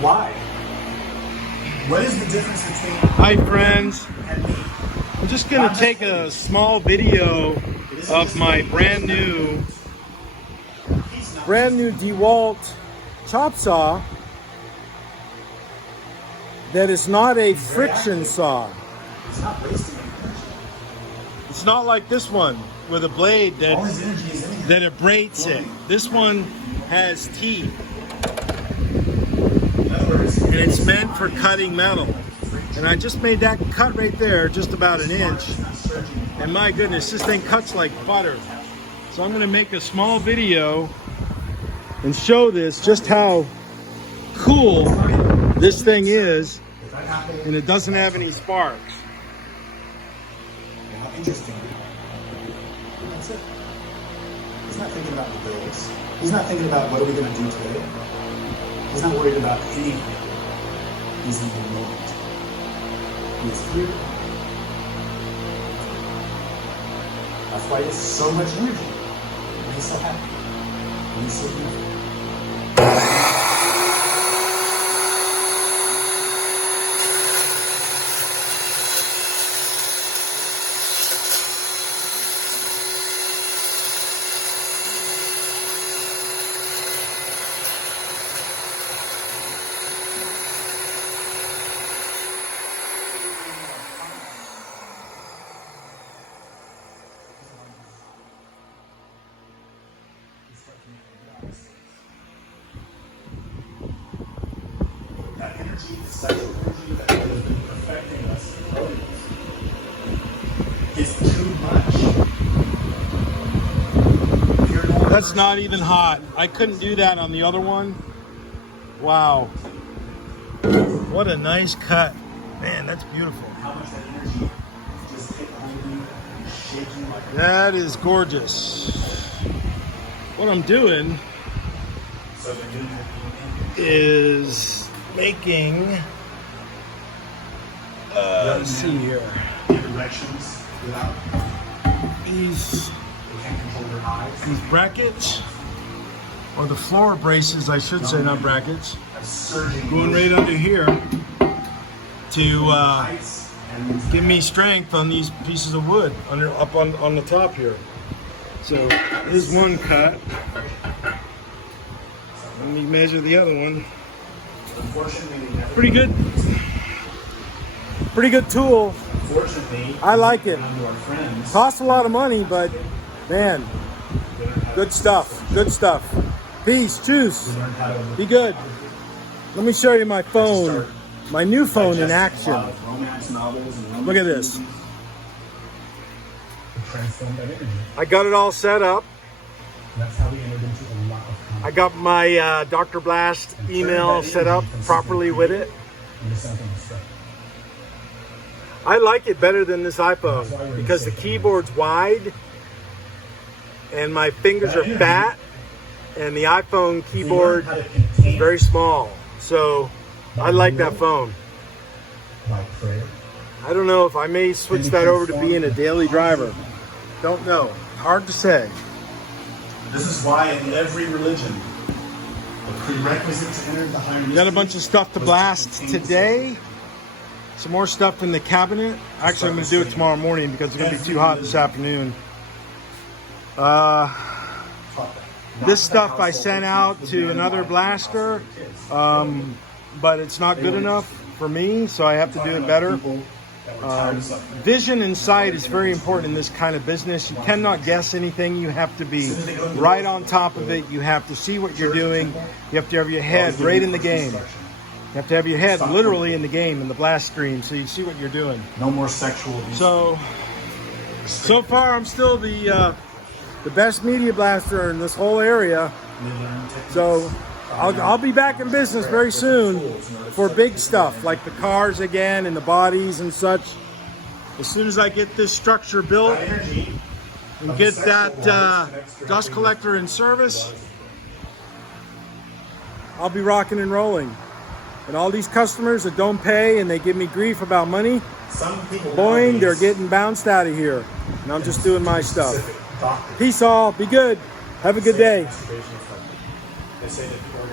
Why? What is the difference between Hi friends, and me? I'm just going to take a small video of my brand new Dewalt chop saw that is not a friction saw. It's not wasting energy. It's not like this one with a blade All his energy is in here. that abrades it. This one has teeth In other words, and it's meant for cutting metal. And I just made that cut right there, just about an inch. And my goodness, this thing cuts like butter. So I'm going to make a small video and show this, just how cool this thing is, and it doesn't have any sparks. how interesting. That's it. He's not thinking about the bills. He's not thinking about what are we going to do today. He's not worried about anything. He's in the moment. He's here. That's why he has so much energy. And he's so happy. And he's so beautiful. That energy is such an energy that has been perfecting us and growing us. It's too much. If you're an older That's not even hot. I couldn't do that on the other one. Wow. What a nice cut. Man, that's beautiful. how much that energy just hit on you and shaking like a That is gorgeous. What I'm doing so the new is making, let's see here, directions without these you can't control your eyes. brackets, or the floor braces, I should say, not brackets, A surging going right under here to heights and give me strength on these pieces of wood up on the top here. So there's one cut. Let me measure the other one. unfortunately we never Pretty good. Pretty good tool. unfortunately I like it. to our friends Costs a lot of money, but man, good stuff. Good stuff. Peace. Choose. learn how to Be good. Let me show you my phone. My new phone in action. romance novels and Look at this. transform that energy. I got it all set up. That's how we entered into a lot of I got my Dr. Blast email set up properly with it. into something stuff. I like it better than this iPhone because the keyboard's wide and my fingers are fat, and the iPhone keyboard is very small. So I like that phone. By prayer. I don't know if I may switch that over to being a daily driver. Don't know. Hard to say. This is why in every religion, the prerequisite to enter the higher Got a bunch of stuff to blast today. Some more stuff in the cabinet. Actually, I'm going to do it tomorrow morning because it's going to be too hot this afternoon. This stuff I sent out to another blaster, but it's not good enough for me, so I have to do it better. Vision and sight is very important in this kind of business. You cannot guess anything. You have to be right on top of it. You have to see what you're doing. You have to have your head right in the game. You have to have your head literally in the game, in the blast screen, so you see what you're doing. No more sexual abuse. So far, I'm still the best media blaster in this whole area. So I'll be back in business very soon for big stuff like the cars again and the bodies and such. As soon as I get this structure built and get that dust collector in service, I'll be rocking and rolling. And all these customers that don't pay and they give me grief about money, boing, they're getting bounced out of here. And I'm just doing my stuff. Peace all. Be good. Have a good day. They say that